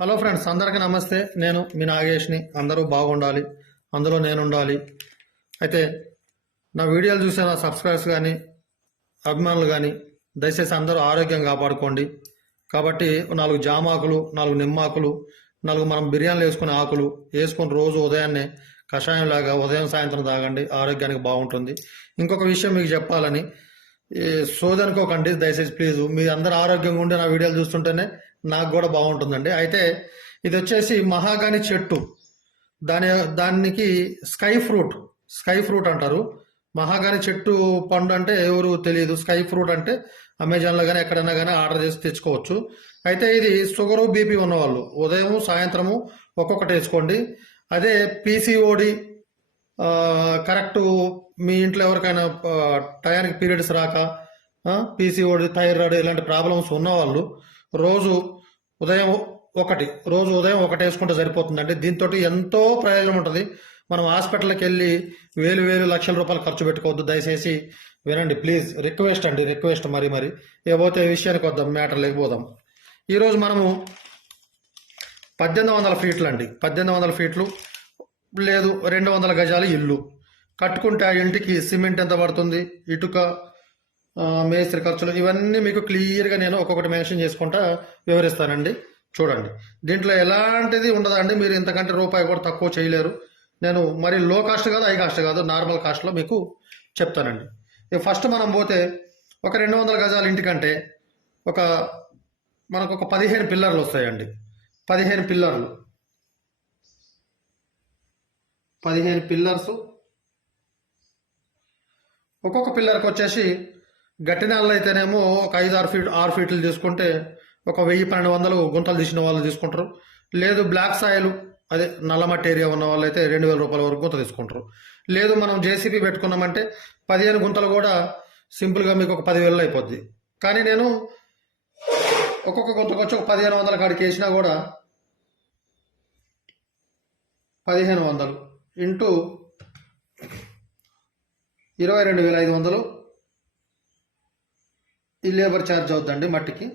Hello friends అందరికీ నమస్తే. నేను మీ నాగేష్ని. అందరూ బాగుండాలి. అందులో నేను ఉండాలి అయితే నా వీడియోలు చూసే నా సబ్స్క్రైబర్స్ కానీ అభిమానులు కానీ దయచేసి అందరూ ఆరోగ్యం కాపాడుకోండి. కాబట్టి నాలుగు జామాకులు నాలుగు నిమ్మాకులు నాలుగు మనం బిర్యానీలు వేసుకునే ఆకులు వేసుకొని రోజు ఉదయాన్నే కషాయం లాగా ఉదయం సాయంత్రం తాగండి. ఆరోగ్యానికి బాగుంటుంది. ఇంకొక విషయం మీకు చెప్పాలని సోదనుకోకండి దయచేసి ప్లీజ్ మీ అందరు ఆరోగ్యంగా ఉండి నా వీడియోలు చూస్తుంటేనే నాకు కూడా బాగుంటుందండి. అయితే ఇది వచ్చేసి మహాగాని చెట్టు. దాని దానికి స్కై ఫ్రూట్ స్కై ఫ్రూట్ అంటారు. మహాగాని చెట్టు పండు అంటే ఎవరు తెలియదు. స్కై ఫ్రూట్ అంటే అమెజాన్లో కానీ ఎక్కడైనా కానీ ఆర్డర్ చేసి తెచ్చుకోవచ్చు. అయితే ఇది షుగరు బీపీ ఉన్నవాళ్ళు. ఉదయం సాయంత్రము ఒక్కొక్కటి వేసుకోండి. అదే పీసీఓడి కరెక్ట్ మీ ఇంట్లో ఎవరికైనా టయానికి పీరియడ్స్ రాక పీసీఓడి థైరాయిడ్ ఇలాంటి ప్రాబ్లమ్స్ ఉన్నవాళ్ళు రోజు ఉదయం ఒకటి రోజు ఉదయం ఒకటి వేసుకుంటే సరిపోతుందండి. దీంతో ఎంతో ప్రయోజనం ఉంటుంది. మనం హాస్పిటల్కి వెళ్ళి వేలు వేలు లక్షల రూపాయలు ఖర్చు పెట్టుకోవద్దు. దయచేసి వినండి ప్లీజ్. రిక్వెస్ట్ అండి రిక్వెస్ట్ మరి మరి. ఏపోతే విషయానికి వద్దాం మ్యాటర్ లేకపోదాం. ఈరోజు మనము పద్దెనిమిది వందల ఫీట్లు అండి. పద్దెనిమిది వందల ఫీట్లు లేదు రెండు వందల గజాలు ఇల్లు. కట్టుకుంటే ఆ ఇంటికి సిమెంట్ ఎంత పడుతుంది? ఇటుక మేస్త్రి ఖర్చులు ఇవన్నీ మీకు క్లియర్గా నేను ఒక్కొక్కటి మెన్షన్ చేసుకుంటా వివరిస్తానండి. చూడండి. దీంట్లో ఎలాంటిది ఉండదండి మీరు ఇంతకంటే రూపాయి కూడా తక్కువ చేయలేరు. నేను మరి లో కాస్ట్ కాదు హై కాస్ట్ కాదు నార్మల్ కాస్ట్లో మీకు చెప్తానండి. ఫస్ట్ మనం పోతే ఒక రెండు వందల గజాల ఇంటికంటే ఒక మనకు ఒక పదిహేను పిల్లర్లు వస్తాయండి. పదిహేను పిల్లర్లు. పదిహేను పిల్లర్స్. ఒక్కొక్క పిల్లర్కి వచ్చేసి గట్టి నేలలు అయితేనేమో ఒక ఐదు ఆరు ఫీట్ ఆరు ఫీట్లు తీసుకుంటే ఒక వెయ్యి పన్నెండు వందలు గుంతలు తీసిన వాళ్ళు తీసుకుంటారు. లేదు బ్లాక్ సాయిలు అదే నల్లమట్టి ఏరియా ఉన్న వాళ్ళు అయితే రెండు వేల రూపాయల వరకు గుంత తీసుకుంటారు. లేదు మనం జేసీబీ పెట్టుకున్నామంటే పదిహేను గుంతలు కూడా సింపుల్గా మీకు ఒక పదివేలు అయిపోద్ది. కానీ నేను ఒక్కొక్క గుంతకు వచ్చి ఒక పదిహేను వందల కాడికి వేసినా కూడా పదిహేను వందలు ఇంటూ ఇరవై రెండు వేల ఐదు వందలు ఈ లేబర్ ఛార్జ్ అవుద్దండి మట్టికి.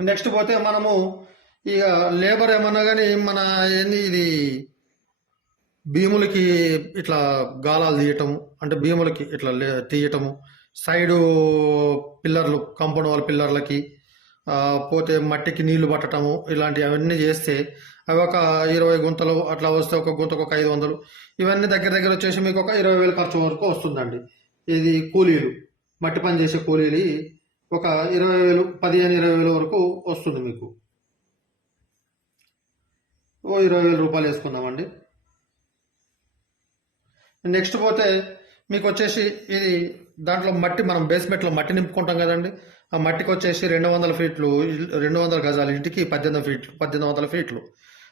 నెక్స్ట్ పోతే మనము ఇక లేబర్ ఏమన్నా కానీ మన ఏంది ఇది భీములకి ఇట్లా గాలాలు తీయటము అంటే భీములకి ఇట్లా లే- తీయటము సైడు పిల్లర్లు కాంపౌండ్ వాళ్ళ పిల్లర్లకి పోతే మట్టికి నీళ్ళు పట్టటము ఇలాంటివి అవన్నీ చేస్తే అవి ఒక ఇరవై గుంతలు అట్లా వస్తే ఒక గుంతకు ఒక ఐదు వందలు. ఇవన్నీ దగ్గర దగ్గర వచ్చేసి మీకు ఒక ఇరవై వేలు ఖర్చు వరకు వస్తుందండి. ఇది కూలీలు. మట్టి పని చేసే కూలీలు ఒక ఇరవై వేలు పదిహేను ఇరవై వేల వరకు వస్తుంది మీకు. ఓ ఇరవై వేల రూపాయలు వేసుకుందామండి. నెక్స్ట్ పోతే మీకు వచ్చేసి ఇది దాంట్లో మట్టి మనం బేస్మెంట్లో మట్టి నింపుకుంటాం కదండి. ఆ మట్టికి వచ్చేసి రెండు వందల ఫీట్లు రెండు వందల గజాలు ఇంటికి పద్దెనిమిది ఫీట్లు పద్దెనిమిది వందల ఫీట్లు.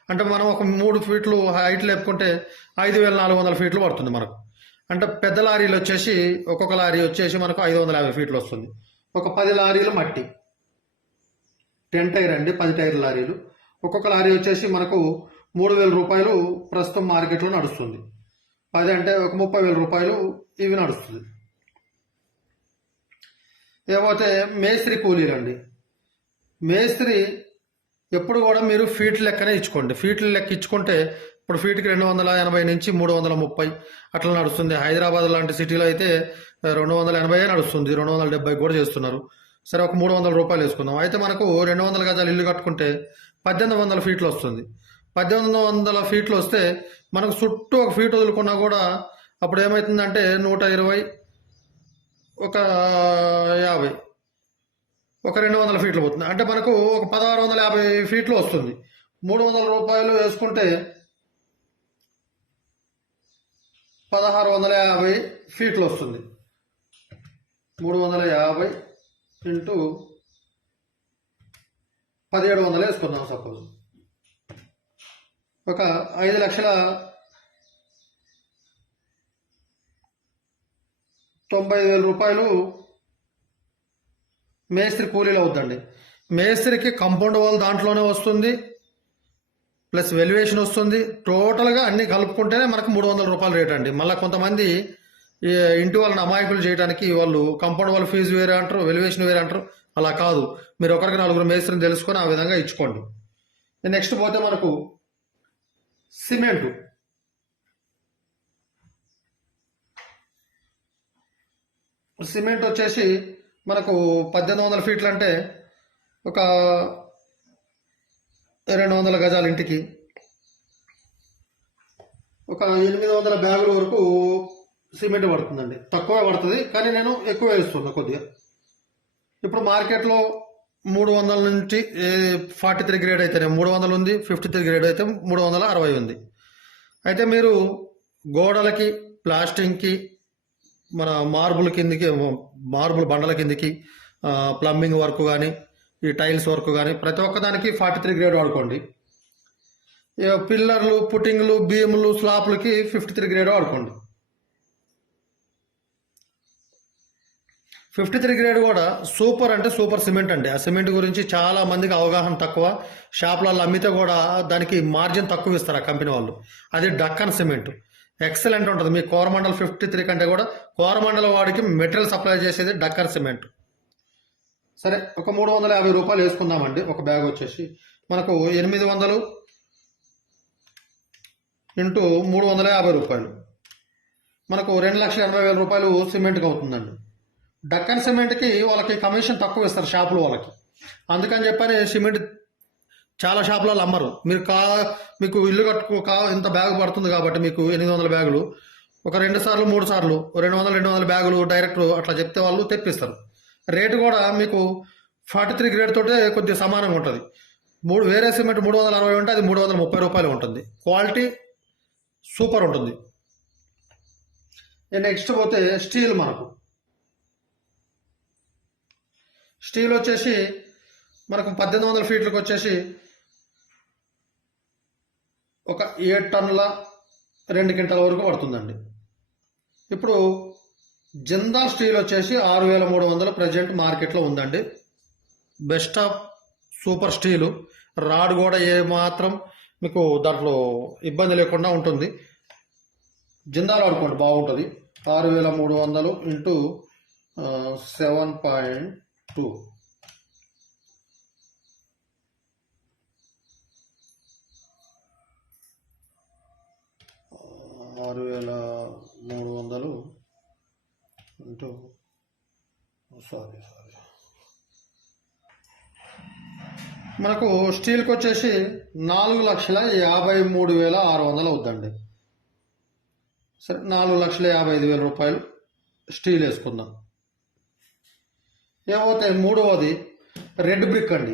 అంటే మనం ఒక మూడు ఫీట్లు హైట్ లేపుకుంటే ఐదు వేల నాలుగు వందల ఫీట్లు పడుతుంది మనకు. అంటే పెద్ద లారీలు వచ్చేసి ఒక్కొక్క లారీ వచ్చేసి మనకు ఐదు వందల యాభై ఫీట్లు వస్తుంది. ఒక పది లారీలు మట్టి. టెన్ టైర్ అండి పది టైర్ లారీలు. ఒక్కొక్క లారీ వచ్చేసి మనకు మూడు వేల రూపాయలు ప్రస్తుతం మార్కెట్లో నడుస్తుంది. పది అంటే ఒక ముప్పై వేల రూపాయలు ఇవి నడుస్తుంది. లేకపోతే మేస్త్రి కూలీలు అండి. మేస్త్రి ఎప్పుడు కూడా మీరు ఫీట్ లెక్కనే ఇచ్చుకోండి. ఫీట్లు లెక్క ఇచ్చుకుంటే ఇప్పుడు ఫీట్కి రెండు వందల ఎనభై నుంచి మూడు వందల ముప్పై అట్లా నడుస్తుంది. హైదరాబాద్ లాంటి సిటీలో అయితే రెండు వందల ఎనభై నడుస్తుంది. రెండు వందల డెబ్బై కూడా చేస్తున్నారు. సరే ఒక మూడు వందల రూపాయలు వేసుకుందాం. అయితే మనకు రెండు వందల గజాలు ఇల్లు కట్టుకుంటే పద్దెనిమిది వందల ఫీట్లు వస్తుంది. పద్దెనిమిది వందల ఫీట్లు వస్తే మనకు చుట్టూ ఒక ఫీట్ వదులుకున్నా కూడా అప్పుడు ఏమవుతుందంటే నూట ఇరవై ఒక యాభై ఒక రెండు వందల ఫీట్లు పోతుంది. అంటే మనకు ఒక పదహారు వందల యాభై ఫీట్లు వస్తుంది. మూడు వందల రూపాయలు వేసుకుంటే పదహారు వందల యాభై ఫీట్లు వస్తుంది మూడు వందల యాభై ఇంటూ పదిహేడు వందలు వేసుకుందాం సపోజ్. ఒక ఐదు లక్షల తొంభై వేల రూపాయలు మేస్త్రి కూలీలు అవుద్దండి. మేస్త్రికి కంపౌండ్ వాల్ దాంట్లోనే వస్తుంది. ప్లస్ వెల్యుయేషన్ వస్తుంది. టోటల్గా అన్ని కలుపుకుంటేనే మనకు మూడు వందల రూపాయలు రేట్ అండి. మళ్ళీ కొంతమంది ఇంటి వాళ్ళని అమాయకులు చేయడానికి వాళ్ళు కంపౌండ్ వాళ్ళ ఫీజు వేరే అంటారు వెల్యుయేషన్ వేరే అంటారు. అలా కాదు. మీరు ఒకరికి నలుగురు మేస్త్రిని తెలుసుకొని ఆ విధంగా ఇచ్చుకోండి. నెక్స్ట్ పోతే మనకు సిమెంటు సిమెంట్ వచ్చేసి మనకు పద్దెనిమిది వందల ఫీట్లు అంటే ఒక రెండు వందల గజాల ఇంటికి. ఒక ఎనిమిది వందల బ్యాగుల వరకు సిమెంట్ పడుతుందండి. తక్కువ పడుతుంది కానీ నేను ఎక్కువ వేస్తున్నా కొద్దిగా. ఇప్పుడు మార్కెట్లో మూడు వందల నుంచి ఫార్టీ త్రీ గ్రేడ్ అయితేనే మూడు వందలు ఉంది ఫిఫ్టీ త్రీ గ్రేడ్ అయితే మూడు వందల అరవై ఉంది. అయితే మీరు గోడలకి ప్లాస్టింగ్కి మన మార్బుల్ కిందికి మార్బుల్ బండల కిందికి ప్లంబింగ్ వర్క్ కానీ ఈ టైల్స్ వర్క్ కానీ ప్రతి ఒక్కదానికి ఫార్టీ త్రీ గ్రేడ్ వాడుకోండి. పిల్లర్లు పుట్టింగ్లు బీములు స్లాప్లకి ఫిఫ్టీ త్రీ గ్రేడ్ వాడుకోండి. ఫిఫ్టీ త్రీ గ్రేడ్ కూడా సూపర్ అంటే సూపర్ సిమెంట్ అండి. ఆ సిమెంట్ గురించి చాలా మందికి అవగాహన తక్కువ. షాపులలో అమ్మితే కూడా దానికి మార్జిన్ తక్కువ ఇస్తారు ఆ కంపెనీ వాళ్ళు. అది డక్కన్ సిమెంట్. ఎక్సలెంట్ ఉంటుంది. మీ కోరమండల్ ఫిఫ్టీ త్రీ కంటే కూడా కోరమండల్ వాడికి మెటీరియల్ సప్లై చేసేది డక్కన్ సిమెంట్. సరే ఒక మూడు వందల యాభై రూపాయలు వేసుకుందామండి. ఒక బ్యాగ్ వచ్చేసి. మనకు ఎనిమిది వందలు ఇంటూ మూడు వందల యాభై రూపాయలు. మనకు రెండు లక్షల ఎనభై వేల రూపాయలు సిమెంట్కి అవుతుందండి. డక్కన్ సిమెంట్కి వాళ్ళకి కమిషన్ తక్కువ ఇస్తారు షాపులు వాళ్ళకి. అందుకని చెప్పని సిమెంట్ చాలా షాపులలో అమ్మరు. మీరు కా మీకు ఇల్లు కట్టుకో కా ఇంత బ్యాగ్ పడుతుంది కాబట్టి మీకు ఎనిమిది వందల బ్యాగులు ఒక రెండు సార్లు మూడు సార్లు రెండు వందల రెండు వందల బ్యాగులు డైరెక్ట్ అట్లా చెప్తే వాళ్ళు తెప్పిస్తారు. రేటు కూడా మీకు ఫార్టీ త్రీ గ్రేడ్ తోటే కొద్దిగా సమానంగా ఉంటుంది. మూడు వేరే సిమెంట్ మూడు వందల అరవై ఉంటే అది మూడు వందల ముప్పై రూపాయలు ఉంటుంది. క్వాలిటీ సూపర్ ఉంటుంది. నెక్స్ట్ పోతే స్టీల్ మనకు. స్టీల్ వచ్చేసి మనకు పద్దెనిమిది వందల ఫీట్లకు వచ్చేసి ఒక ఏడు టన్నుల రెండు క్వింటాల వరకు పడుతుందండి. ఇప్పుడు జిందా స్టీల్ వచ్చేసి ఆరు వేల మూడు వందలు ప్రజెంట్ మార్కెట్లో ఉందండి. Best of super steel. Rod కూడా ఏ మాత్రం మీకు దాంట్లో ఇబ్బంది లేకుండా ఉంటుంది. జిందాలో అనుకోండి బాగుంటుంది. ఆరు వేల మూడు వందలు ఇంటూ సెవెన్ పాయింట్ టూ. ఆరు వేల మూడు వందలు ఇంటూ సారీ సారీ. మనకు స్టీల్కి వచ్చేసి నాలుగు లక్షల యాభై మూడు వేల ఆరు వందలు అవుద్దండి. సరే నాలుగు లక్షల యాభై ఐదు వేల రూపాయలు స్టీల్ వేసుకుందాం. ఏమవుతాయి? మూడవది రెడ్ బ్రిక్ అండి.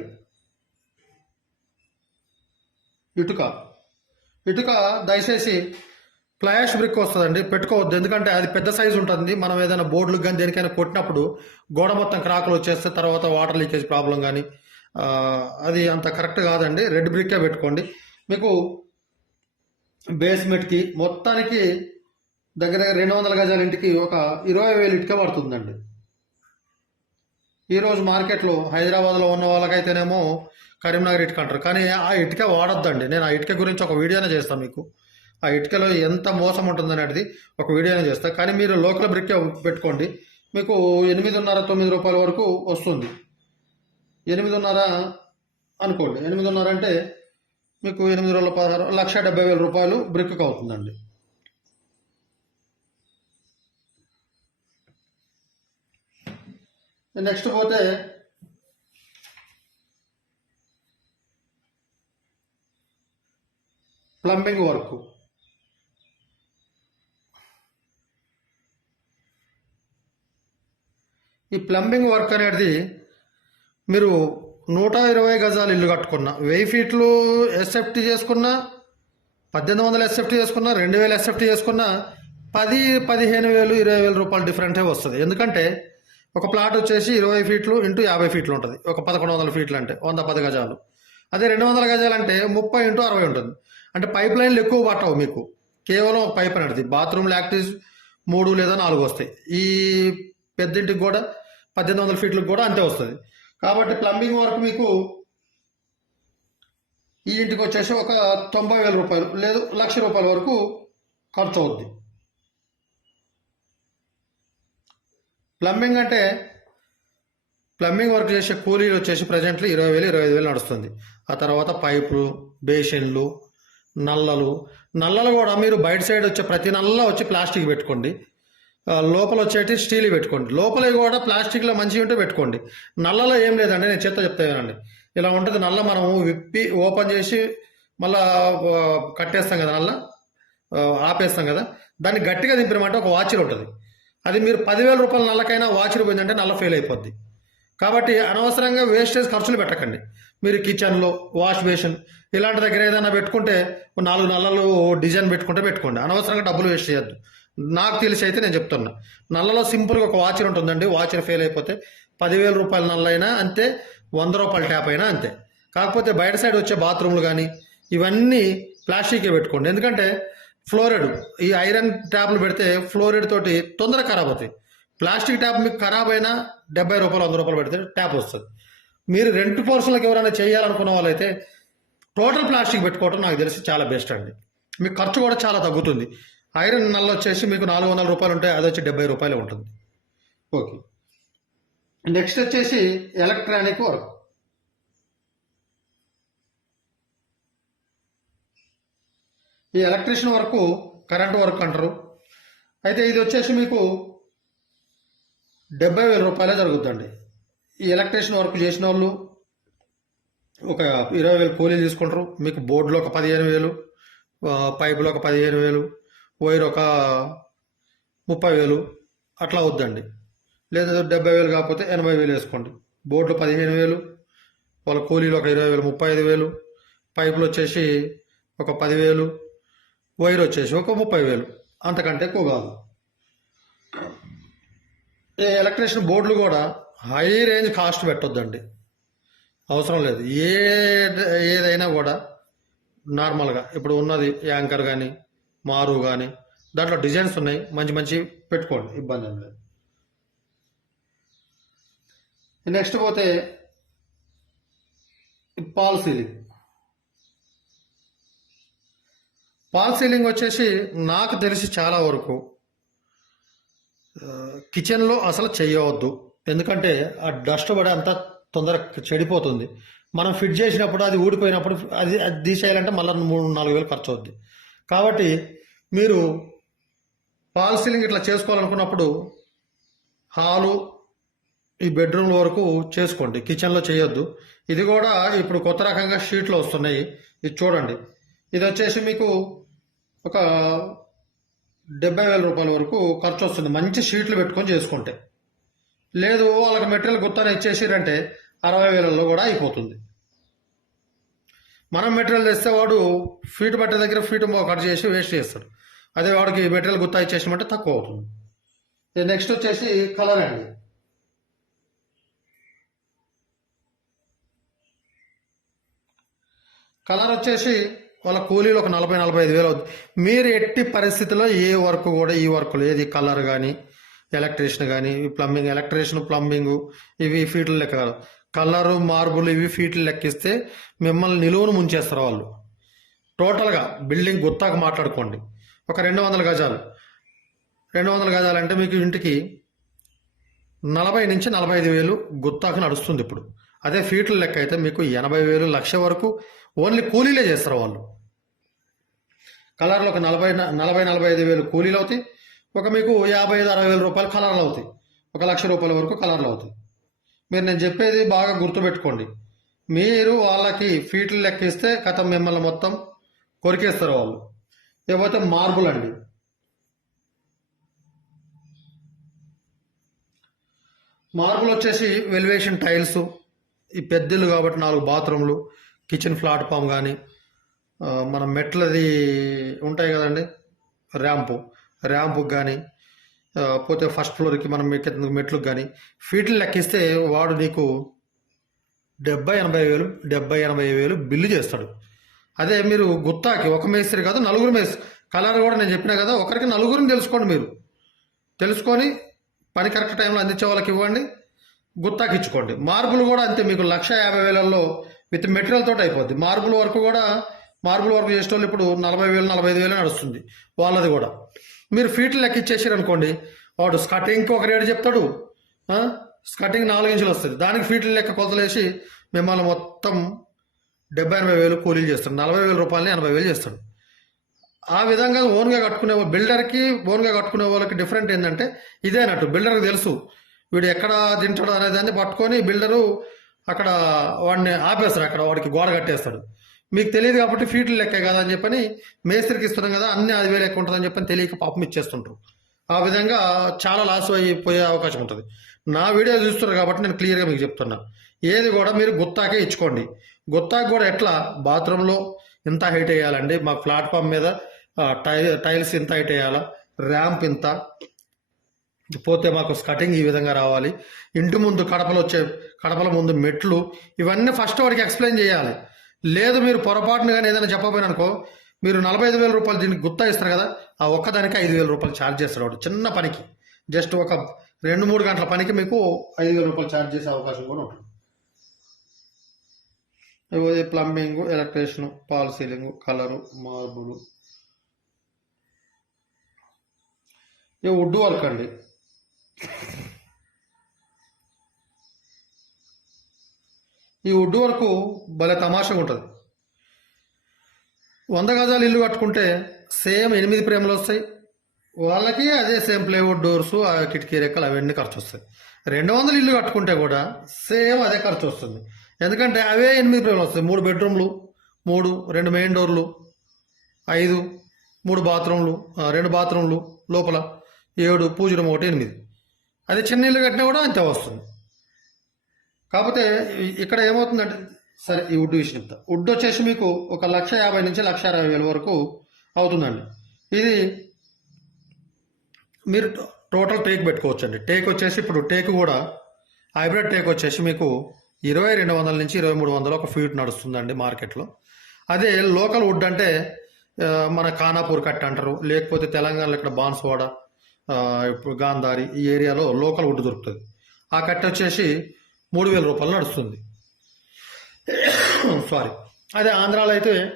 ఇటుక. ఇటుక దయచేసి ఫ్లాష్ బ్రిక్ వస్తుందండి. పెట్టుకోవద్దు. ఎందుకంటే అది పెద్ద సైజు ఉంటుంది. మనం ఏదైనా బోర్డులు కానీ దేనికైనా కొట్టినప్పుడు గోడ మొత్తం క్రాకులు వచ్చేస్తే తర్వాత వాటర్ లీకేజ్ ప్రాబ్లం కానీ అది అంత కరెక్ట్ కాదండి. రెడ్ బ్రిక్కే పెట్టుకోండి. మీకు బేస్మెంట్కి మొత్తానికి దగ్గర దగ్గర రెండు వందల గజాల ఇంటికి ఒక ఇరవై వేలు ఇటుక పడుతుందండి. ఈరోజు మార్కెట్లో హైదరాబాద్లో ఉన్న వాళ్ళకైతేనేమో కరీంనగర్ ఇటుక అంటారు. కానీ ఆ ఇటుక వాడొద్దండి. నేను ఆ ఇటుక గురించి ఒక వీడియోనే చేస్తాను మీకు. ఆ ఇటుకలో ఎంత మోసం ఉంటుంది అనేది ఒక వీడియోనే చేస్తా. కానీ మీరు లోకల్ బ్రిక్ పెట్టుకోండి. మీకు ఎనిమిదిన్నర తొమ్మిది రూపాయల వరకు వస్తుంది. ఎనిమిదిన్నర అనుకోండి. ఎనిమిదిన్నర అంటే మీకు ఎనిమిది రోజుల పదహారు లక్ష డెబ్బై వేల రూపాయలు బ్రిక్కు అవుతుందండి. నెక్స్ట్ పోతే ప్లంబింగ్ వర్క్. ఈ ప్లంబింగ్ వర్క్ అనేది మీరు నూట ఇరవై గజాలు ఇల్లు కట్టుకున్నా వెయ్యి ఫీట్లు ఎస్ఎఫ్టీ చేసుకున్నా పద్దెనిమిది వందల ఎస్ఎఫ్టీ చేసుకున్నా రెండు వేలు ఎస్ఎఫ్టీ చేసుకున్నా పది పదిహేను వేలు ఇరవై వేల రూపాయలు డిఫరెంటే వస్తుంది. ఎందుకంటే ఒక ప్లాట్ వచ్చేసి ఇరవై ఫీట్లు ఇంటూ యాభై ఫీట్లు ఉంటుంది. ఒక పదకొండు వందల ఫీట్లు అంటే వంద పది గజాలు. అదే రెండు వందల గజాలు అంటే ముప్పై ఇంటూ అరవై ఉంటుంది. అంటే పైప్ లైన్లు ఎక్కువ పట్టవు మీకు. కేవలం ఒక పైప్ అనేది బాత్రూమ్ లాక్టీస్ మూడు లేదా నాలుగు వస్తాయి. ఈ పెద్దింటికి కూడా పద్దెనిమిది వందల ఫీట్లకు కూడా అంతే వస్తుంది. కాబట్టి ప్లంబింగ్ వర్క్ మీకు ఈ ఇంటికి వచ్చేసి ఒక తొంభై వేల రూపాయలు లేదు లక్ష రూపాయల వరకు ఖర్చు అవుద్ది ప్లంబింగ్ అంటే ప్లంబింగ్ వర్క్ చేసే కూలీలు వచ్చేసి ప్రజెంట్లో ఇరవై వేలు ఇరవై ఐదు వేలు నడుస్తుంది. ఆ తర్వాత పైపులు బేసిన్లు నల్లలు. నల్లలు కూడా మీరు బయట సైడ్ వచ్చే ప్రతి నల్ల వచ్చి ప్లాస్టిక్ పెట్టుకోండి. లోపల వచ్చేటి స్టీల్ పెట్టుకోండి. లోపల కూడా ప్లాస్టిక్లో మంచిగా ఉంటే పెట్టుకోండి. నల్లలో ఏం లేదండి నేను చెత్త చెప్తానండి ఇలా ఉంటుంది నల్ల మనము విప్పి ఓపెన్ చేసి మళ్ళా కట్టేస్తాం కదా నల్ల? ఆపేస్తాం కదా. దాన్ని గట్టిగా దింపినమంటే ఒక వాచర్ ఉంటుంది. అది మీరు పదివేల రూపాయల నల్లకైనా వాచర్ పోయిందంటే నల్ల ఫెయిల్ అయిపోద్ది. కాబట్టి అనవసరంగా వేస్టేజ్ ఖర్చులు పెట్టకండి. మీరు కిచెన్లో వాష్ బేసిన్ ఇలాంటి దగ్గర ఏదైనా పెట్టుకుంటే నాలుగు నల్లలు డిజైన్ పెట్టుకుంటే పెట్టుకోండి. అనవసరంగా డబ్బులు వేస్ట్ చేయొద్దు. నాకు తెలిసి అయితే నేను చెప్తున్నా. నల్లలో సింపుల్గా ఒక వాచర్ ఉంటుందండి. వాచర్ ఫెయిల్ అయిపోతే పదివేల రూపాయల నల్ల అయినా అంతే వంద రూపాయల ట్యాప్ అయినా అంతే. కాకపోతే బయట సైడ్ వచ్చే బాత్రూమ్లు కానీ ఇవన్నీ ప్లాస్టికే పెట్టుకోండి. ఎందుకంటే ఫ్లోరైడ్ ఈ ఐరన్ ట్యాప్లు పెడితే ఫ్లోరైడ్ తోటి తొందరగా ఖరాబ్ అవుతాయి. ప్లాస్టిక్ ట్యాప్ మీకు ఖరాబ్ అయినా డెబ్బై రూపాయలు వంద రూపాయలు పెడితే ట్యాప్ వస్తుంది. మీరు రెంట్ పోర్షన్లకు ఎవరైనా చేయాలనుకున్న వాళ్ళైతే టోటల్ ప్లాస్టిక్ పెట్టుకోవటం నాకు తెలిసి చాలా బెస్ట్ అండి. మీకు ఖర్చు కూడా చాలా తగ్గుతుంది. ఐరన్ నల్ల వచ్చేసి మీకు నాలుగు వందల రూపాయలు ఉంటే అది వచ్చి డెబ్బై రూపాయలు ఉంటుంది. ఓకే. నెక్స్ట్ వచ్చేసి ఎలక్ట్రానిక్ వర్క్. ఈ ఎలక్ట్రీషియన్ వర్క్ కరెంట్ వర్క్ అంటారు. అయితే ఇది వచ్చేసి మీకు డెబ్బై వేల రూపాయలే జరుగుతుందండి. ఈ ఎలక్ట్రీషియన్ వర్క్ చేసిన వాళ్ళు ఒక ఇరవై వేలు కూలీలు తీసుకుంటారు. మీకు బోర్డులో ఒక పదిహేను వేలు పైపులో ఒక పదిహేను వేలు వైర్ ఒక ముప్పై వేలు అట్లా అవుద్దండి. లేదా డెబ్బై వేలు కాకపోతే ఎనభై వేలు వేసుకోండి. బోర్డులు పదిహేను వేలు వాళ్ళ కూలీలు ఒక ఇరవై వేలు ముప్పై ఐదు వేలు పైపులు వచ్చేసి ఒక పదివేలు వైర్ వచ్చేసి ఒక ముప్పై వేలు అంతకంటే ఎక్కువ కాదు. ఈ ఎలక్ట్రీషియన్ బోర్డులు కూడా హై రేంజ్ కాస్ట్ పెట్టొద్దండి. అవసరం లేదు. ఏ ఏదైనా కూడా నార్మల్గా ఇప్పుడు ఉన్నది యాంకర్ కానీ మారు కానీ దాంట్లో డిజైన్స్ ఉన్నాయి మంచి మంచి పెట్టుకోండి. ఇబ్బంది ఏం లేదు. నెక్స్ట్ పోతే పాల్ సీలింగ్. పాల్ సీలింగ్ వచ్చేసి నాకు తెలిసి చాలా వరకు కిచెన్లో అసలు చేయవద్దు. ఎందుకంటే ఆ డస్ట్ పడి అంతా తొందరగా చెడిపోతుంది. మనం ఫిట్ చేసినప్పుడు అది ఊడిపోయినప్పుడు అది అది తీసేయాలంటే మళ్ళీ మూడు నాలుగు వేలు ఖర్చు అవుద్ది. కాబట్టి మీరు ఫాల్ సీలింగ్ ఇట్లా చేసుకోవాలనుకున్నప్పుడు హాలు ఈ బెడ్రూమ్ వరకు చేసుకోండి కిచెన్లో చేయొద్దు. ఇది కూడా ఇప్పుడు కొత్త రకంగా షీట్లు వస్తున్నాయి. ఇది చూడండి. ఇది వచ్చేసి మీకు ఒక డెబ్బై వేల రూపాయల వరకు ఖర్చు వస్తుంది. మంచి షీట్లు పెట్టుకొని చేసుకుంటే. లేదు వాళ్ళకి మెటీరియల్ గుత్తన ఇచ్చేసిరంటే అరవై వేలలో కూడా అయిపోతుంది. మనం మెటీరియల్ తెస్తే వాడు ఫీట్ బట్ట దగ్గర ఫీట్ కట్ చేసి వేస్ట్ చేస్తాడు. అదే వాడికి మెటీరియల్ గుత్తా ఇచ్చేసామంటే తక్కువ అవుతుంది. నెక్స్ట్ వచ్చేసి కలర్ అండి. కలర్ వచ్చేసి వాళ్ళ కూలీలు ఒక నలభై నలభై ఐదు వేలు అవుతుంది. మీరు ఎట్టి పరిస్థితిలో ఏ వర్క్ కూడా ఈ వర్క్లు ఏది కలర్ కానీ ఎలక్ట్రీషియన్ కానీ ప్లంబింగ్ ఎలక్ట్రీషియన్ ప్లంబింగ్ ఇవి ఫీట్లు లెక్క కాదు. కలరు మార్బుల్ ఇవి ఫీట్లు లెక్కిస్తే మిమ్మల్ని నిలువును ముంచేస్తారు వాళ్ళు. టోటల్గా బిల్డింగ్ గుత్తాకు మాట్లాడుకోండి. ఒక రెండు వందల గజాలు. రెండు వందల గజాలు అంటే మీకు ఇంటికి నలభై నుంచి నలభై ఐదు వేలు గుత్తాకు నడుస్తుంది ఇప్పుడు. అదే ఫీట్ల లెక్క అయితే మీకు ఎనభై వేలు లక్ష వరకు ఓన్లీ కూలీలే చేస్తారు వాళ్ళు. కలర్లో ఒక నలభై నలభై నలభై ఐదు వేలు కూలీలు అవుతాయి. ఒక మీకు యాభై ఐదు అరవై వేల రూపాయలు కలర్లు అవుతాయి. ఒక లక్ష రూపాయల వరకు కలర్లు అవుతాయి. మీరు నేను చెప్పేది బాగా గుర్తుపెట్టుకోండి. మీరు వాళ్ళకి ఫీట్లు లెక్కిస్తే కథ మిమ్మల్ని మొత్తం కొరికేస్తారు వాళ్ళు. లేకపోతే మార్బుల్ అండి మార్బుల్ వచ్చేసి వెలివేషన్ టైల్స్ ఈ పెద్దలు కాబట్టి నాలుగు బాత్రూమ్లు కిచెన్ ప్లాట్ఫామ్ కానీ మన మెట్లది ఉంటాయి కదండి ర్యాంపు. ర్యాంపుకి కానీ పోతే ఫస్ట్ ఫ్లోర్కి మనం కింద మెట్లకు కానీ ఫీట్లు లెక్కిస్తే వాడు నీకు డెబ్బై ఎనభై వేలు డెబ్బై ఎనభై వేలు బిల్లు చేస్తాడు. అదే మీరు గుత్తాకి ఒక మేస్త్రి కాదు నలుగురు మేస్ కలర్ కూడా నేను చెప్పినా కదా ఒకరికి నలుగురిని తెలుసుకోండి మీరు. తెలుసుకొని పని కరెక్ట్ టైంలో అందించే వాళ్ళకి ఇవ్వండి గుత్తాకి ఇచ్చుకోండి. మార్బుల్ కూడా అంతే మీకు లక్ష యాభై వేలలో విత్ మెటీరియల్ తోటి అయిపోద్ది. మార్బుల్ వరకు కూడా మార్బుల్ వరకు చేసే వాళ్ళు ఇప్పుడు నలభై వేలు నలభై ఐదు వేలు నడుస్తుంది వాళ్ళది కూడా. మీరు ఫీట్లు లెక్క ఇచ్చేసారు అనుకోండి వాడు స్కటింగ్కి ఒక రేటు చెప్తాడు స్కటింగ్ నాలుగు ఇంచులు వస్తుంది. దానికి ఫీట్లు లెక్క కొలతలేసి మిమ్మల్ని మొత్తం డెబ్బై ఎనభై వేలు కూలీలు చేస్తాడు. నలభై వేల రూపాయలని ఎనభై వేలు చేస్తాడు. ఆ విధంగా ఓన్గా కట్టుకునే బిల్డర్కి ఓన్గా కట్టుకునే వాళ్ళకి డిఫరెంట్ ఏంటంటే ఇదే అన్నట్టు బిల్డర్కి తెలుసు. వీడు ఎక్కడ తింటాడు అనే దాన్ని పట్టుకొని బిల్డరు అక్కడ వాడిని ఆపేస్తాడు. అక్కడ వాడికి గోడ కట్టేస్తాడు. మీకు తెలియదు కాబట్టి ఫీట్లు లెక్కే కదా అని చెప్పని మేస్త్రికి ఇస్తున్నాం కదా అన్ని అది వేలు ఎక్కువ ఉంటుందని చెప్పని తెలియక పాపం ఇచ్చేస్తుంటారు. ఆ విధంగా చాలా లాస్ అయిపోయే అవకాశం ఉంటుంది. నా వీడియో చూస్తున్నారు కాబట్టి నేను క్లియర్గా మీకు చెప్తున్నా. ఏది కూడా మీరు గుత్తాకే ఇచ్చుకోండి. గుత్తాకి కూడా ఎట్లా? బాత్రూంలో ఇంత హైట్ వేయాలండి. మా ప్లాట్ఫామ్ మీద టై టైల్స్ ఇంత హైట్ వేయాలా? ర్యాంప్ ఇంత. పోతే మాకు స్కటింగ్ ఈ విధంగా రావాలి. ఇంటి ముందు కడపలు వచ్చే కడపల ముందు మెట్లు ఇవన్నీ ఫస్ట్ వాడికి ఎక్స్ప్లెయిన్ చేయాలి. లేదు మీరు పొరపాటున కానీ ఏదైనా చెప్పబోయిననుకో మీరు నలభై ఐదు వేల రూపాయలు దీనికి గుత్తా ఇస్తారు కదా ఆ ఒక్కదానికి ఐదు వేల రూపాయలు ఛార్జ్ చేస్తాడు వాడు. చిన్న పనికి. జస్ట్ ఒక రెండు మూడు గంటల పనికి మీకు ఐదు వేల రూపాయలు ఛార్జ్ చేసే అవకాశం కూడా ఉంటుంది. Plumbing electrician fall ceiling colour marble ఇవి వుడ్ వర్క్ అండి. ఈ వుడ్ వరకు భలే తమాషగా ఉంటుంది. వంద గజాలు ఇల్లు కట్టుకుంటే సేమ్ ఎనిమిది ప్రేమలు వస్తాయి. వాళ్ళకి అదే సేమ్ ప్లేవుడ్ డోర్స్ ఆ కిటికీ రెక్కలు అవన్నీ ఖర్చు వస్తాయి. రెండు వందలు ఇల్లు కట్టుకుంటే కూడా సేమ్ అదే ఖర్చు వస్తుంది. ఎందుకంటే అవే ఎనిమిది ప్రేమలు వస్తాయి. మూడు బెడ్రూమ్లు మూడు రెండు మెయిన్ డోర్లు ఐదు మూడు బాత్రూమ్లు రెండు బాత్రూమ్లు లోపల ఏడు పూజడం ఒకటి ఎనిమిది. అదే చిన్న ఇల్లు కట్టినా కూడా అంతే వస్తుంది. కాకపోతే ఇక్కడ ఏమవుతుందంటే సరే ఈ వుడ్ విషయం చెప్తా. వుడ్ వచ్చేసి మీకు ఒక లక్ష యాభై నుంచి లక్ష అరవై వేల వరకు అవుతుందండి. ఇది మీరు టోటల్ టేక్ పెట్టుకోవచ్చండి. టేక్ వచ్చేసి ఇప్పుడు టేక్ కూడా హైబ్రిడ్ టేక్ వచ్చేసి మీకు ఇరవై రెండు వందల నుంచి ఇరవై మూడు వందలు ఒక ఫీట్ నడుస్తుందండి మార్కెట్లో. అదే లోకల్ వుడ్ అంటే మన ఖానాపూర్ కట్ అంటారు. లేకపోతే తెలంగాణలో ఇక్కడ బాన్స్వాడ ఇప్పుడు గాంధారి ఈ ఏరియాలో లోకల్ వుడ్ దొరుకుతుంది. ఆ కట్ వచ్చేసి మూడు వేల రూపాయలు నడుస్తుంది. సారీ అదే ఆంధ్రాలో అయితే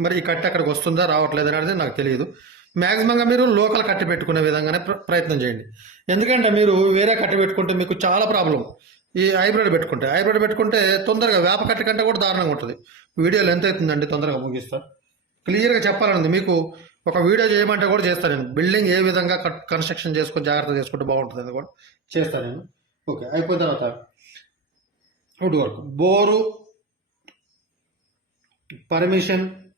మరి ఈ కట్ట అక్కడికి వస్తుందా రావట్లేదు అనేది నాకు తెలియదు. మ్యాక్సిమంగా మీరు లోకల్ కట్టి పెట్టుకునే విధంగానే ప్ర- ప్రయత్నం చేయండి. ఎందుకంటే మీరు వేరే కట్టి పెట్టుకుంటే మీకు చాలా ప్రాబ్లం. ఈ హైబ్రిడ్ పెట్టుకుంటే హైబ్రిడ్ పెట్టుకుంటే తొందరగా వేప కట్ట కంటే కూడా దారుణంగా ఉంటుంది. వీడియోలు ఎంత అవుతుందండి తొందరగా ముగిస్తా. క్లియర్గా చెప్పాలండి మీకు ఒక వీడియో చేయమంటే కూడా చేస్తాను నేను. బిల్డింగ్ ఏ విధంగా కట్ కన్స్ట్రక్షన్ చేసుకొని జాగ్రత్త చేసుకుంటే బాగుంటుంది అని కూడా చేస్తాను నేను. ఓకే అయిపోయిన తర్వాత wood work. Bore permission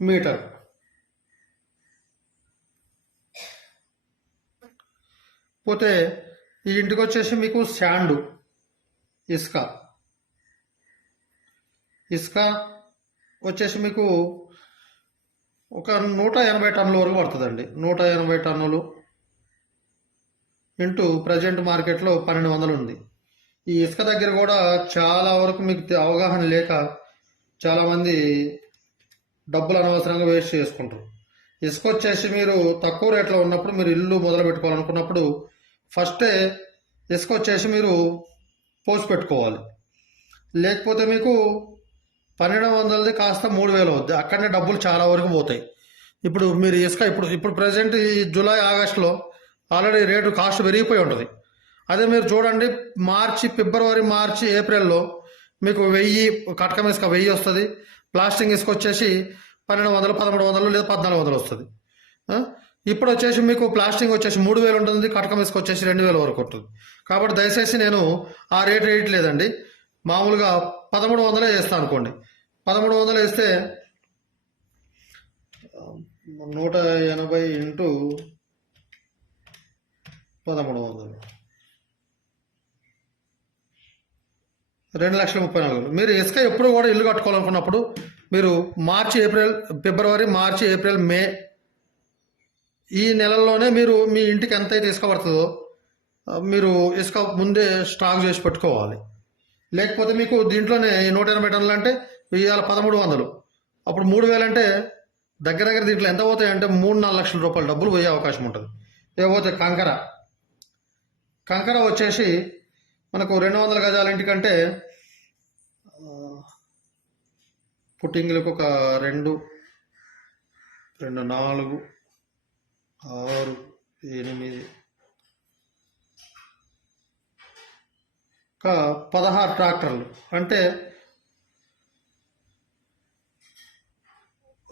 meter. పోతే ఈ ఇంటికి వచ్చేసి మీకు శాండు ఇసుక. ఇసుక వచ్చేసి మీకు ఒక నూట ఎనభై టన్నుల వరకు పడుతుందండి. నూట ఎనభై టన్నులు ఇంటూ ప్రజెంట్ మార్కెట్లో పన్నెండు వందలు ఉంది ఈ ఇసుక దగ్గర కూడా చాలా వరకు మీకు తె- అవగాహన లేక చాలామంది డబ్బులు అనవసరంగా వేస్ట్ చేసుకుంటారు. ఇసుక వచ్చేసి మీరు తక్కువ రేట్లో ఉన్నప్పుడు మీరు ఇల్లు మొదలు పెట్టుకోవాలనుకున్నప్పుడు ఫస్టే ఇసుక వచ్చేసి మీరు పోసి పెట్టుకోవాలి. లేకపోతే మీకు పన్నెండు వందలది కాస్త మూడు వేలు అవుద్ది. అక్కడనే డబ్బులు చాలా వరకు పోతాయి. ఇప్పుడు మీరు ఇసుక ఇప్పుడు ఇప్పుడు ప్రజెంట్ ఈ జూలై ఆగస్టులో ఆల్రెడీ రేటు కాస్ట్ పెరిగిపోయి ఉంటుంది. అదే మీరు చూడండి మార్చి ఫిబ్రవరి మార్చి ఏప్రిల్లో మీకు వెయ్యి కట్కం ఇసుక వెయ్యి వస్తుంది. ప్లాస్టింగ్ ఇసుక వచ్చేసి పన్నెండు వందలు పదమూడు వందలు లేదా పద్నాలుగు వందలు వస్తుంది. ఇప్పుడు వచ్చేసి మీకు ప్లాస్టింగ్ వచ్చేసి మూడు వేలు ఉంటుంది కటకం ఇసుక వచ్చేసి రెండు వేల వరకు ఉంటుంది. కాబట్టి దయచేసి నేను ఆ రేట్ వేయట్లేదండి. మామూలుగా పదమూడు వందలే వేస్తాను అనుకోండి. పదమూడు వందలు వేస్తే నూట ఎనభై ఇంటూ పదమూడు వందలు. రెండు లక్షల ముప్పై నాలుగు మీరు ఇసుక ఎప్పుడు కూడా ఇల్లు కట్టుకోవాలనుకున్నప్పుడు మీరు మార్చి ఏప్రిల్ ఫిబ్రవరి మార్చి ఏప్రిల్ మే ఈ నెలల్లోనే మీరు మీ ఇంటికి ఎంత అయితే ఇసుక పడుతుందో మీరు ఇసుక ముందే స్టాక్ చేసి పెట్టుకోవాలి. లేకపోతే మీకు దీంట్లోనే నూట ఎనభై టన్నులు అంటే ఇవాళ పదమూడు వందలు. అప్పుడు మూడు వేలు అంటే దగ్గర దగ్గర దీంట్లో ఎంత పోతాయంటే మూడు నాలుగు లక్షల రూపాయల డబ్బులు పోయే అవకాశం ఉంటుంది. లేకపోతే కంకర. కంకర వచ్చేసి మనకు రెండు వందల గజాల ఇంటికంటే ఆ, పుట్టింగులకు ఒక రెండు రెండు నాలుగు ఆరు ఎనిమిది ఒక పదహారు ట్రాక్టర్లు. అంటే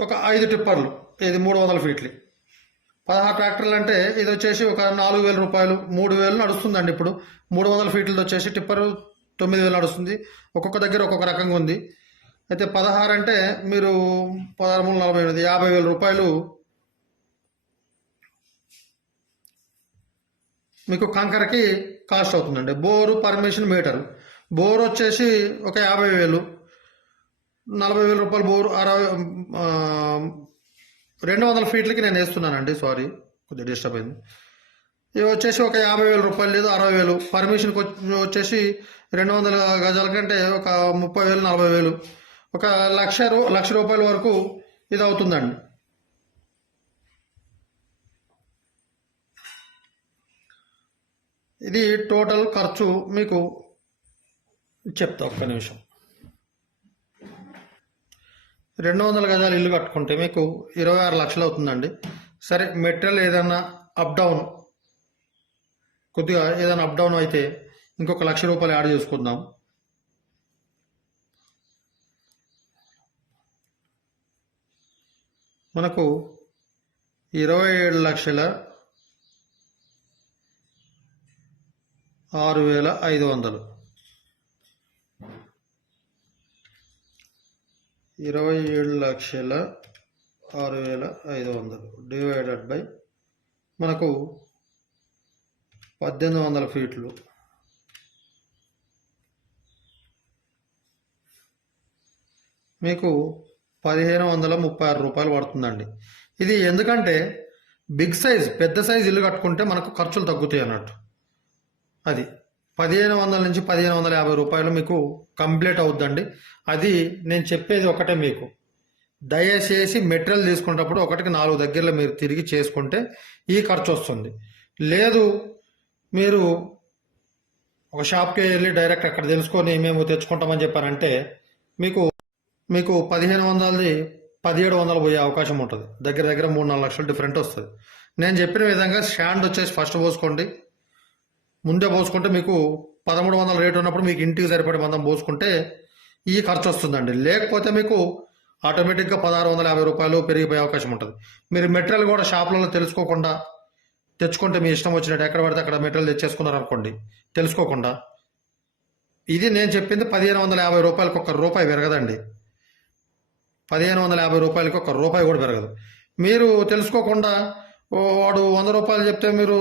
ఒక ఐదు టిప్పర్లు ఇది మూడు వందల ఫీట్లు. పదహారు ట్రాక్టర్లు అంటే ఇది వచ్చేసి ఒక నాలుగు వేల రూపాయలు మూడు వేలు నడుస్తుందండి ఇప్పుడు. మూడు వందల ఫీట్లది వచ్చేసి టిప్పరు తొమ్మిది వేలు నడుస్తుంది. ఒక్కొక్క దగ్గర ఒక్కొక్క రకంగా ఉంది. అయితే పదహారు అంటే మీరు పదహారు మూడు నలభై ఎనిమిది యాభై వేల రూపాయలు. మీకు కంకరకి కాస్ట్ అవుతుందండి. Bore permission meter. బోర్ వచ్చేసి ఒక యాభై వేలు. నలభై వేల రూపాయలు బోరు అరవై రెండు వందల ఫీట్లకి నేను వేస్తున్నానండి సారీ కొద్దిగా డిస్టర్బ్ అయింది. ఇవి వచ్చేసి ఒక యాభై వేల రూపాయలు లేదు అరవై వేలు. పర్మిషన్కి వచ్చేసి రెండు వందల గజాల కంటే ఒక ముప్పై వేలు నలభై వేలు. ఒక లక్ష రూ లక్ష రూపాయల వరకు ఇది అవుతుందండి ఇది టోటల్ ఖర్చు మీకు చెప్తా ఒక్క నిమిషం. రెండు వందల గజాలు ఇల్లు కట్టుకుంటే మీకు ఇరవై ఆరు లక్షలు అవుతుందండి. సరే మెటీరియల్ ఏదైనా అప్ డౌన్ కొద్దిగా ఏదైనా అప్ డౌన్ అయితే ఇంకొక లక్ష రూపాయలు యాడ్ చేసుకుందాం. మనకు ఇరవై ఏడు లక్షల ఆరు వేల ఐదు వందలు. ఇరవై ఏడు లక్షల ఆరు వేల ఐదు వందలు డివైడెడ్ బై మనకు పద్దెనిమిది వందల ఫీట్లు. మీకు పదిహేను వందల ముప్పై ఆరు రూపాయలు పడుతుందండి. ఇది ఎందుకంటే బిగ్ సైజ్ పెద్ద సైజ్ ఇల్లు కట్టుకుంటే మనకు ఖర్చులు తగ్గుతాయి అన్నట్టు. అది. పదిహేను వందల నుంచి పదిహేను వందల యాభై రూపాయలు మీకు కంప్లీట్ అవుద్దండి. అది నేను చెప్పేది ఒకటే మీకు. దయచేసి మెటీరియల్ తీసుకునేటప్పుడు ఒకటికి నాలుగు దగ్గరలో మీరు తిరిగి చేసుకుంటే ఈ ఖర్చు వస్తుంది. లేదు మీరు ఒక షాప్కి వెళ్ళి డైరెక్ట్ అక్కడ తెలుసుకొని మేము తెచ్చుకుంటామని చెప్పారంటే మీకు మీకు పదిహేను వందలది పదిహేడు వందలు పోయే అవకాశం ఉంటుంది. దగ్గర దగ్గర మూడు నాలుగు లక్షలు డిఫరెంట్ వస్తుంది. నేను చెప్పిన విధంగా స్టాండ్ వచ్చేసి ఫస్ట్ పోసుకోండి. ముందే పోసుకుంటే మీకు పదమూడు వందల రేటు ఉన్నప్పుడు మీకు ఇంటికి సరిపడే మందం పోసుకుంటే ఈ ఖర్చు వస్తుందండి. లేకపోతే మీకు ఆటోమేటిక్గా పదహారు వందల యాభై రూపాయలు పెరిగిపోయే అవకాశం ఉంటుంది. మీరు మెటీరియల్ కూడా షాపులలో తెలుసుకోకుండా తెచ్చుకుంటే మీ ఇష్టం వచ్చినట్టు ఎక్కడ పడితే అక్కడ మెటీరియల్ తెచ్చేసుకున్నారు అనుకోండి తెలుసుకోకుండా. ఇది నేను చెప్పింది పదిహేను వందల యాభై రూపాయలకు ఒక్క రూపాయి పెరగదండి. పదిహేను వందల యాభై రూపాయలకి ఒక్క రూపాయి కూడా పెరగదు. మీరు తెలుసుకోకుండా వాడు వంద రూపాయలు చెప్తే మీరు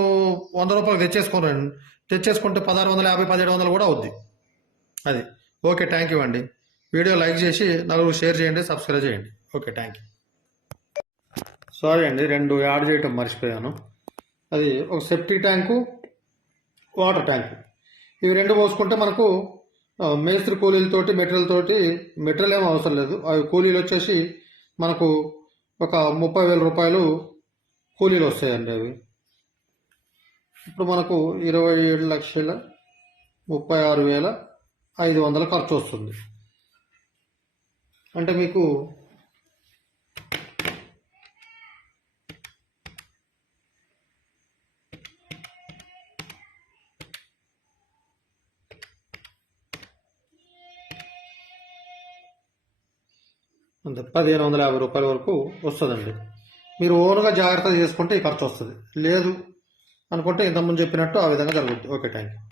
వంద రూపాయలు తెచ్చేసుకోరండి తెచ్చేసుకుంటే పదహారు వందల యాభై పదిహేడు వందలు కూడా అవుద్ది. అది. ఓకే థ్యాంక్ యూ అండి. వీడియో లైక్ చేసి నలుగురు షేర్ చేయండి సబ్స్క్రైబ్ చేయండి. Okay thank you. సారీ అండి రెండు యాడ్ చేయటం మర్చిపోయాను. అది ఒక సెప్టీ ట్యాంకు వాటర్ ట్యాంకు. ఇవి రెండు పోసుకుంటే మనకు మేస్త్రి కూలీలతోటి మెటీరియల్ తోటి మెటీరియల్ ఏం అవసరం లేదు. అవి కూలీలు వచ్చేసి మనకు ఒక ముప్పై వేల రూపాయలు కూలీలు వస్తాయండి అవి. ఇప్పుడు మనకు ఇరవై ఏడు లక్షల ముప్పై ఆరు వేల ఐదు వందల ఖర్చు వస్తుంది. అంటే మీకు పదిహేను వందల యాభై రూపాయల వరకు వస్తుందండి. మీరు ఓన్గా జాగ్రత్త చేసుకుంటే ఈ ఖర్చు వస్తుంది. లేదు అనుకుంటే ఇంతకుముందు చెప్పినట్టు ఆ విధంగా జరుగుతుంది ఓకే థ్యాంక్ యూ